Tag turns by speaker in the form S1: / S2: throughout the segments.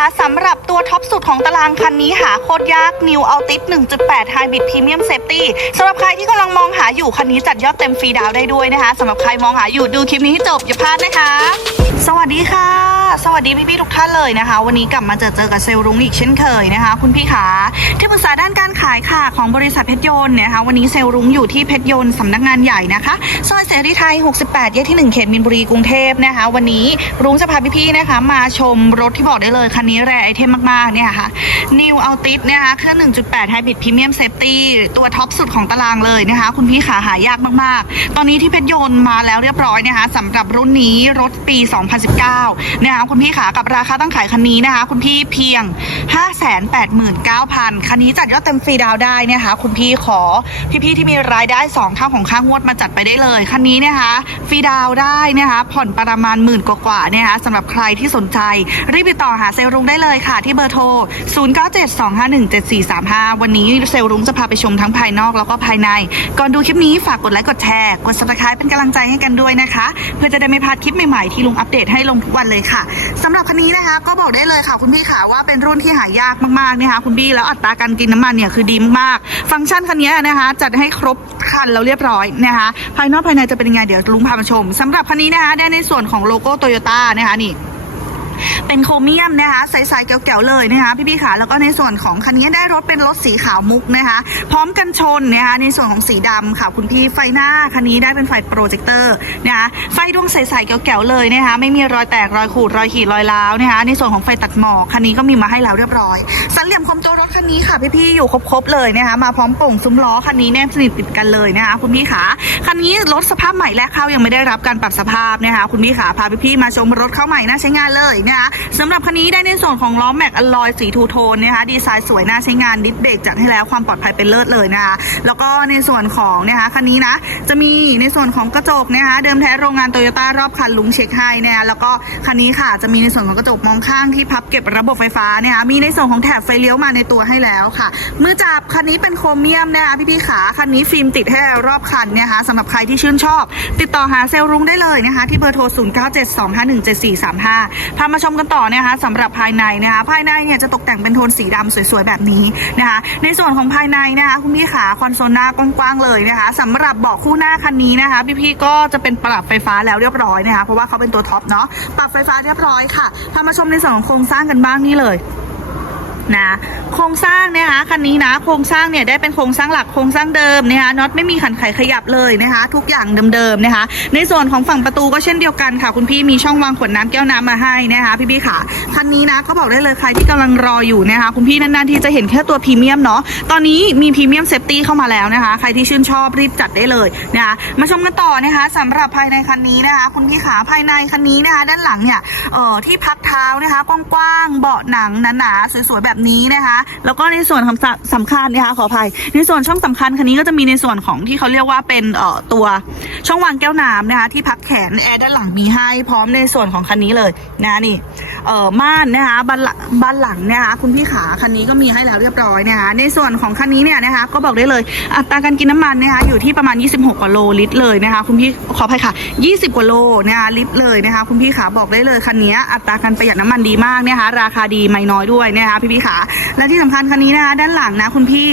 S1: ขาสำหรับตัวท็อปสุดของตารางคันนี้หาโคตรยาก New Altis 1.8 Hybrid Premium Safety สำหรับใครที่กำลังมองหาอยู่คันนี้จัดยอดเต็มฟรีดาวได้ด้วยนะคะสำหรับใครมองหาอยู่ดูคลิปนี้ให้จบอย่าพลาดนะคะ สวัสดีค่ะ สวัสดีพี่ๆทุกท่านเลยนะคะ วันนี้กลับมาเจอเจอกับเซลล์รุ้งอีกเช่นเคยนะคะ คุณพี่ขาที่ปรึกษาด้านการขายค่ะของบริษัทเพชรยนต์นะคะวันนี้เซลล์รุ้งอยู่ที่เพชรยนต์สำนักงานใหญ่นะคะซอยเสรีไทย 68 แยกที่ 1 เขตมินบุรีกรุงเทพนะคะ วันนี้รุ้งจะพาพี่ๆนะคะ มาชมรถที่บอกได้เลยคันนี้แรไอเทมมากๆเนี่ยค่ะ New Altis นะคะเครื่อง 1.8 Hybrid Premium Safety ตัวท็อปสุดของตารางเลยนะคะ คุณพี่ขาหายากมากๆ ตอนนี้ที่เพชรยนต์มาแล้วเรียบร้อยนะคะสำหรับรุ่นนี้รถปี 2019นะคะคุณพี่ขากับราคาตั้งขายคันนี้นะคะ คุณพี่เพียง 589,000คันนี้จัดยอดเต็มฟรีดาวได้นะคะคุณพี่ขอพี่ๆที่มีรายได้2เท่าของค่างวดมาจัดไปได้เลยคันนี้นะคะฟรีดาวได้นะคะผ่อนประมาณหมื่นกว่าๆนะคะสำหรับใครที่สนใจ รีบติดต่อหาเซลล์รุงได้เลยค่ะ ที่เบอร์โทร 0972517435 วันนี้เซลล์รุงจะพาไปชมทั้งภายนอกแล้วก็ภายใน ก่อนดูคลิปนี้ฝากกดไลค์กดแชร์กด subscribe เป็นกำลังใจให้กันด้วยนะคะ เพื่อจะได้ไม่พลาดคลิปใหม่ๆที่ลุงอัปเดตให้ลงทุกวันเลยค่ะสำหรับคันนี้นะคะก็บอกได้เลยค่ะคุณพี่ค่ะว่าเป็นรุ่นที่หายากมากๆนะคะคุณพี่แล้วอัตราการกินน้ำมันเนี่ยคือดีมากฟังก์ชันคันนี้นะคะ จัดให้ครบคันแล้วเรียบร้อยนะคะ ภายนอกภายในจะเป็นยังไงเดี๋ยวลุงพามาชมสำหรับคันนี้นะคะได้ในส่วนของโลโก้โตโยต้านะคะนี่ เป็นโครเมียมนะคะใสๆแก๋วๆเลยนะคะพี่ๆค่ะแล้วก็ในส่วนของคันนี้ได้รถเป็นรถสีขาวมุกนะคะ พร้อมกันชนนะคะในส่วนของสีดำค่ะคุณพี่ไฟหน้าคันนี้ได้เป็นไฟโปรเจคเตอร์นะคะไฟดวงใสๆแก๋วๆเลยนะคะไม่มีรอยแตกรอยขูดรอยขีดรอยร้าวนะคะในส่วนของไฟตัดหมอกคันนี้ก็มีมาให้แล้วเรียบร้อย สันเหลี่ยมคมตัวรถคันนี้ค่ะพี่ๆอยู่ครบๆเลยนะคะมาพร้อมโป่งซุ้มล้อคันนี้แนบสนิทติดกันเลยนะคะคุณพี่ขาคันนี้รถสภาพใหม่และเข้ายังไม่ได้รับการปรับสภาพนะคะคุณพี่ขาพาพี่ๆมาชมรถเข้าใหม่น่าใช้งานเลยนะคะสำหรับคันนี้ได้ในส่วนของล้อแม็กอลลอยสีทูโทนนะคะดีไซน์สวยน่าใช้งานดิสเบรกจัดให้แล้วความปลอดภัยเป็นเลิศเลยนะคะแล้วก็ในส่วนของนะคะคันนี้นะจะมีในส่วนของกระจกนะคะเดิมแท้โรงงานโตโยต้ารอบคันลุงเช็คให้นะคะแล้วก็คันนี้ค่ะจะมีในส่วนของกระจกมองข้างที่พับเก็บระบบไฟฟ้านะคะมีในส่วนของแถบไฟเลี้ยวมาในตัวให้แล้วค่ะมือจับคันนี้เป็นโครเมียมนะคะพี่ๆขาคันนี้ฟิล์มติดให้แล้วรอบคันนะคะสำหรับใครที่ชื่นชอบ ติดต่อหาเซลล์รุงได้เลยนะคะที่เบอร์โทร 0972517435พามาชมกันต่อนะคะสำหรับภายในนะคะภายในเนี่ยจะตกแต่งเป็นโทนสีดำสวยๆแบบนี้นะคะ ในส่วนของภายในนะคะคุณพี่ขาคอนโซลหน้ากว้างๆเลยนะคะสำหรับเบาะคู่หน้าคันนี้นะคะ พี่ๆก็จะเป็นปรับไฟฟ้าแล้วเรียบร้อยนะคะเพราะว่าเขาเป็นตัวท็อปเนาะปรับไฟฟ้าเรียบร้อยค่ะพามาชมในส่วนของโครงสร้างกันบ้างนี่เลย นะโครงสร้างนะคะคันนี้นะโครงสร้างเนี่ยได้เป็นโครงสร้างหลักโครงสร้างเดิมนะคะน็อตไม่มีขันไขขยับเลยนะคะ ทุกอย่างเดิมๆนะคะ ในส่วนของฝั่งประตูก็เช่นเดียวกันค่ะ คุณพี่มีช่องวางขวดน้ำแก้วน้ำมาให้นะคะพี่พี่ๆค่ะคันนี้นะก็บอกได้เลยใครที่กำลังรออยู่นะคะคุณพี่นานๆที่จะเห็นแค่ตัวพรีเมียมเนาะตอนนี้มีพรีเมียมเซฟตี้เข้ามาแล้วนะคะ ใครที่ชื่นชอบรีบจัดได้เลยนะคะมาชมกันต่อนะคะสำหรับภายในคันนี้นะคะ คุณพี่ขาภายในคันนี้นะคะ ด้านหลังเนี่ยเอ่อที่พักเท้านะคะกว้างๆเบาะหนังหนาๆสวยๆแบบนี้นะคะ แล้วก็ในส่วนของสสำคัญนะคะขออภัย ในส่วนช่องสำคัญคันนี้ก็จะมีในส่วนของที่เขาเรียกว่าเป็นเอ่อตัวช่องวางแก้วน้ำนะคะที่พักแขนแอร์ด้านหลังมีให้พร้อมในส่วนของคันนี้เลยนะนี่ เอ่อม่านนะคะบันหลังบันหลังนะคะคุณพี่ขาคันนี้ก็มีให้แล้วเรียบร้อยนะคะในส่วนของคันนี้เนี่ยนะคะก็บอกได้เลยอัตราการกินน้ำมันนะคะอยู่ที่ประมาณ 26 กว่าโลลิตรเลยนะคะคุณพี่ขออภัยค่ะ 20 กว่าโลนะคะลิตรเลยนะคะคุณพี่ขาบอกได้เลยคันนี้อัตราการประหยัดน้ำมันดีมากนะคะราคาดีไม่น้อยด้วยนะคะพี่พี่ขาและที่สำคัญคันนี้นะคะด้านหลังนะคุณพี่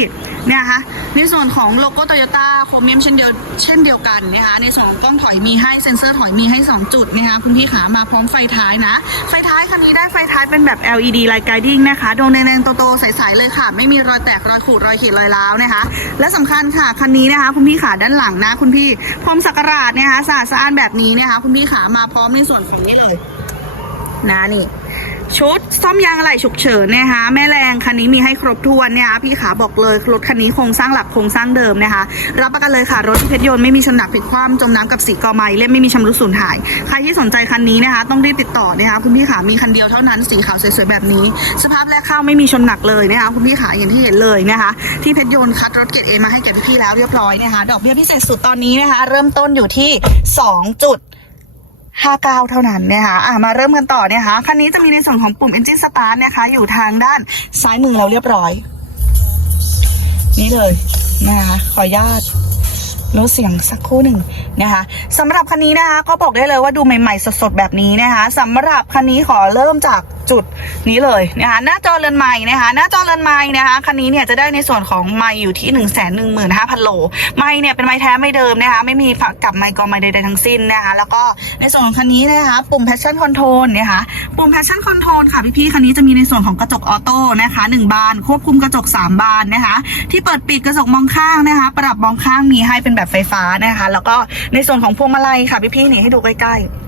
S1: เนี่ยคะในส่วนของโลโก้โตโยต้าโครเมียมเช่นเดียวเช่นเดียวกันนะคะในส่วนของกล้องถอยมีให้เซ็นเซอร์ถอยมีให้ 2 จุดนะคะคุณพี่ขามาพร้อมไฟท้ายนะไฟท้ายคัันนี้ได้ไฟท้ายเป็นแบบ LED Light Guiding นะคะดวงแดงๆโตๆใสๆเลยค่ะ ไม่มีรอยแตกรอยขูดรอยขีดรอยร้าวนะคะ และสำคัญค่ะคันนี้นะคะ คุณพี่ขาด้านหลังนะ คุณพี่พร้อมสักการะนะคะสะอาดสะอ้านแบบนี้นะคะ คุณพี่ขามาพร้อมในส่วนของนี้เลยนะนี่ ชุดซ่อมยางอะไหล่ฉุกเฉินนะคะแม่แรงคันนี้มีให้ครบถ้วนเนี่ยพี่ขาบอกเลยรถคันนี้โครงสร้างหลักโครงสร้างเดิมนะคะ รับประกันเลยค่ะ รถที่เพชรยนต์ไม่มีชนหนักผิดคว่ำจมน้ำกับสีกอไม้เล่มไม่มีชำรุดสูญหาย ใครที่สนใจคันนี้นะคะ ต้องรีบติดต่อนะคะคุณพี่ขามีคันเดียวเท่านั้นสีขาวสวยๆแบบนี้ สภาพแรกเข้าไม่มีชนหนักเลยนะคะคุณพี่ขาอย่างที่เห็นเลยนะคะ ที่เพชรยนต์คัดรถเกรดเอมาให้แก่พี่ๆแล้วเรียบร้อยนะคะดอกเบี้ยพิเศษสุดตอนนี้นะคะ เริ่มต้นอยู่ที่ 2 จุด 59 เท่านั้นนะคะอะมาเริ่มกันต่อนะคะคันนี้จะมีในส่วนของปุ่ม Engine Start นะคะ อยู่ทางด้านซ้ายมือเราเรียบร้อย นี่เลยนะคะขออนุญาตลดเสียงสักครู่หนึ่งนะคะสำหรับคันนี้นะคะก็บอกได้เลยว่าดูใหม่ ๆ สดๆ แบบนี้นะคะสำหรับคันนี้ขอเริ่มจาก จุดนี้เลยนะคะหน้าจอเรือนใหม่นะคะหน้าจอเรือนใหม่นะคะคันนี้เนี่ยจะได้ในส่วนของไมค์อยู่ที่1 1 5 0 0 0โลไมค์เนี่ยเป็นไมค์แท้ไม่เดิมนะคะไม่มีฝักกับไมค์กองไมค์ใดๆทั้งสิ้นนะคะแล้วก็ในส่วนของคันนี้นะคะปุ่ม passion control นะคะปุ่ม passion control ค่ะพี่ๆคันนี้จะมีในส่วนของกระจกออโต้นะคะหนึ่งบาน ควบคุมกระจก 3 บานนะคะ ที่เปิดปิดกระจกมองข้างนะคะ ปรับมองข้างมีให้เป็นแบบไฟฟ้านะคะ แล้วก็ในส่วนของพวงมาลัยค่ะพี่ๆนี่ให้ดูใกล้ๆ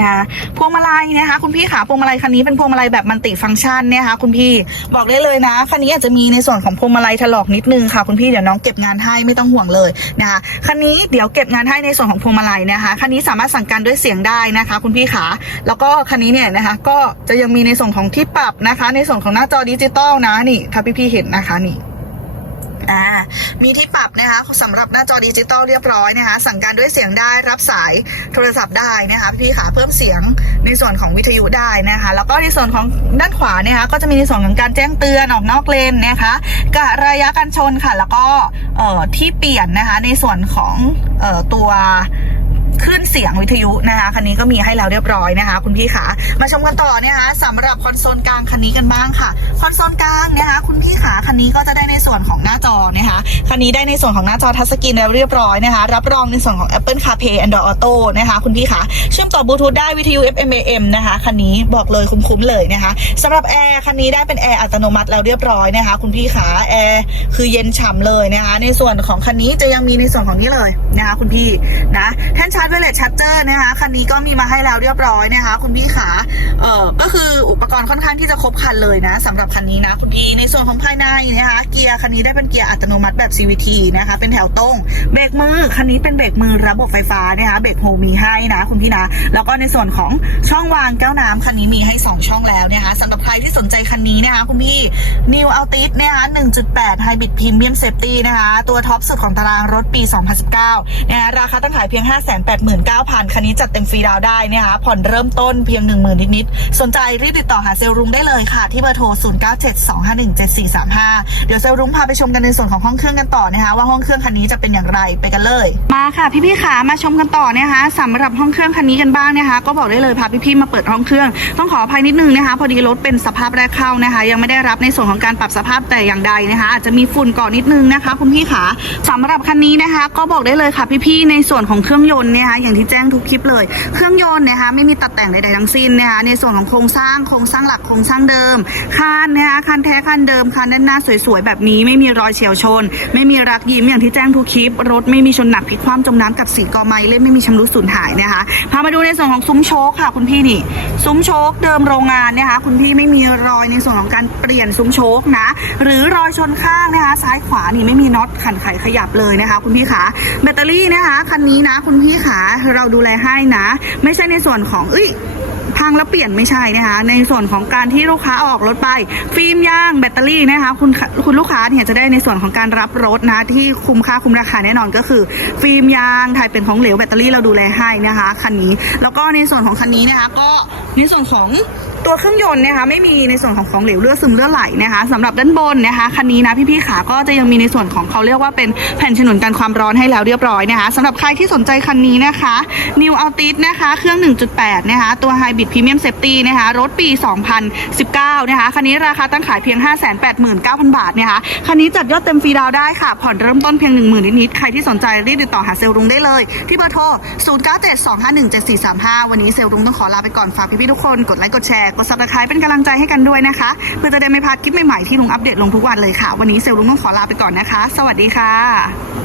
S1: นะพวงมาลัยนะคะ คุณพี่ขาพวงมาลัยคันนี้เป็นพวงมาลัยแบบมัลติฟังก์ชันนะคะคุณพี่บอกได้เลยนะคันนี้อาจจะมีในส่วนของพวงมาลัยถลอกนิดนึงค่ะคุณพี่เดี๋ยวน้องเก็บงานให้ไม่ต้องห่วงเลยนะคะคันนี้เดี๋ยวเก็บงานให้ในส่วนของพวงมาลัยนะคะคันนี้สามารถสั่งการด้วยเสียงได้นะคะ คุณพี่ขาแล้วก็คันนี้เนี่ยนะคะ ก็จะยังมีในส่วนของที่ปรับนะคะ ในส่วนของหน้าจอดิจิตอลนะนี่ถ้าพี่ๆเห็นนะคะนี่ อ่ามีที่ปรับนะคะสำหรับหน้าจอดิจิตอลเรียบร้อยนะคะ สั่งการด้วยเสียงได้รับสายโทรศัพท์ได้นะคะพี่ๆขาเพิ่มเสียงในส่วนของวิทยุได้นะคะ แล้วก็ในส่วนของด้านขวานะคะก็จะมีในส่วนของการแจ้งเตือนออกนอกเลนนะคะกะระยะการชนค่ะ แล้วก็ที่เปลี่ยนนะคะในส่วนของออตัว ขึ้นเสียงวิทยุนะคะคันนี้ก็มีให้แล้วเรียบร้อยนะคะ คุณพี่ขามาชมกันต่อนะคะสำหรับคอนโซลกลางคันนี้กันบ้างค่ะ คอนโซลกลางนะคะคุณพี่ขาคันนี้ก็จะได้ในส่วนของหน้าจอนะคะคันนี้ได้ในส่วนของหน้าจอทัชสกรีนแล้วเรียบร้อยนะคะรับรองในส่วนของ Apple CarPlay Android Auto นะคะคุณพี่ขาเชื่อมต่อบลูทูธได้วิทยุ FM AM นะคะคันนี้บอกเลยคุ้มๆเลยนะคะสำหรับแอร์คันนี้ได้เป็นแอร์อัตโนมัติแล้วเรียบร้อยนะคะคุณพี่ขาแอร์คือเย็นฉ่ำเลยนะคะในส่วนของคันนี้จะยังมีในส่วนของนี้เลยนะคะคุณพี่นะแท่นชาร์จไวเลสชาร์เจอร์นะคะคันนี้ก็มีมาให้แล้วเรียบร้อยนะคะ คุณพี่ขาเอ่อก็คืออุปกรณ์ค่อนข้างที่จะครบครันเลยนะสำหรับคันนี้นะคุณพี่ในส่วนของภายในนะคะเกียร์คันนี้ได้เป็นเกียร์อัตโนมัติแบบ CVT นะคะ เป็นแถวตรงเบรกมือคันนี้เป็นเบรกมือระบบไฟฟ้านะคะเบรกโฮมีให้นะคุณพี่นะ แล้วก็ในส่วนของช่องวางแก้วน้ำคันนี้มีให้ 2 ช่องแล้วนะคะสำหรับใครที่สนใจคันนี้นะคะคุณพี่ New Altis นะคะ1.8 Hybrid Premium Safety นะคะตัวท็อปสุดของตารางรถปี 2019นะคะราคาตั้งขายเพียง89,000 คันนี้จัดเต็มฟรีดาวได้นะคะ ผ่อนเริ่มต้นเพียง 10,000 นิดๆ สนใจรีบติดต่อหาเซลล์รูมได้เลยค่ะ ที่เบอร์โทร 0972517435 เดี๋ยวเซลล์รูมพาไปชมกันในส่วนของห้องเครื่องกันต่อนะคะว่าห้องเครื่องคันนี้จะเป็นอย่างไรไปกันเลย มาค่ะพี่ๆขามาชมกันต่อนะคะสำหรับห้องเครื่องคันนี้กันบ้างนะคะ ก็บอกได้เลยพาพี่ๆมาเปิดห้องเครื่อง ต้องขออภัยนิดนึงนะคะ พอดีรถเป็นสภาพแรกเข้านะคะ ยังไม่ได้รับในส่วนของการปรับสภาพแต่อย่างใดนะคะ อาจจะมีฝุ่นเกาะนิดนึงนะคะ คุณพี่ขาสำหรับคันนี้นะคะ ก็บอกได้เลยค่ะพี่ๆในส่วนของเครื่องยนต์นะคะอย่างที่แจ้งทุกคลิปเลย เครื่องยนต์นะคะไม่มีตัดแต่งใดๆทั้งสิ้นนะคะในส่วนของโครงสร้างโครงสร้างหลักโครงสร้างเดิมคานนะคะคันแท้คันเดิมคันด้านหน้าสวยๆแบบนี้ไม่มีรอยเฉียวชน ไม่มีรักยิ้มอย่างที่แจ้งทุกคลิป รถไม่มีชนหนักพลิกคว่ำจมน้ำกัดสีกอไม้เล่มไม่มีชำรุดสูญหายนะคะพามาดูในส่วนของซุ้มโชคค่ะคุณพี่นี่ซุ้มโชคเดิมโรงงานนะคะคุณพี่ไม่มีรอยในส่วนของการเปลี่ยนซุ้มโชคนะหรือรอยชนข้างนะคะซ้ายขวานี่ไม่มีน็อตขันไขขยับเลยนะคะ คุณพี่ขาแบตเตอรี่นะคะคันนี้นะคุณพี่ขาเราดูแลให้นะ ไม่ใช่ในส่วนของเอ้ยพังแล้วเปลี่ยนไม่ใช่นะคะ ในส่วนของการที่ลูกค้าออกรถไป ฟิล์มยางแบตเตอรี่นะคะคุณคุณลูกค้าเนี่ยจะได้ในส่วนของการรับรถนะที่คุ้มค่าคุ้มราคาแน่นอนก็คือ ฟิล์มยางถ่ายเป็นของเหลวแบตเตอรี่เราดูแลให้นะคะคันนี้ แล้วก็ในส่วนของคันนี้นะคะก็ในส่วนของตัวเครื่องยนต์นะคะไม่มีในส่วนของของเหลวเลือดซึมเลือดไหลนะคะสำหรับด้านบนนะคะคันนี้นะพี่ๆขาก็จะยังมีในส่วนของเขาเรียกว่าเป็นแผ่นฉนวนกันความร้อนให้แล้วเรียบร้อยนะคะสำหรับใครที่สนใจคันนี้นะคะ New Altis นะคะเครื่อง 1.8 นะคะตัว Hybrid Premium Safety นะคะรถปี 2019 นะคะคันนี้ราคาตั้งขายเพียง 589,000 บาทนะคะคันนี้จัดยอดเต็มฟรีดาวได้ค่ะ ผ่อนเริ่มต้นเพียง 10,000นิดๆใครที่สนใจรีบติดต่อหาเซลล์รุงได้เลย ที่เบอร์โทร0972517435 วันนี้เซลล์รุงต้องขอลาไปก่อนฝากพี่ๆทุกคนกดไลค์กดแชร์กด Subscribe เป็นกำลังใจให้กันด้วยนะคะ เพื่อจะได้ไม่พลาดคลิปใหม่ๆที่ลุงอัปเดตลงทุกวันเลยค่ะ วันนี้เซลล์ลุงต้องขอลาไปก่อนนะคะ สวัสดีค่ะ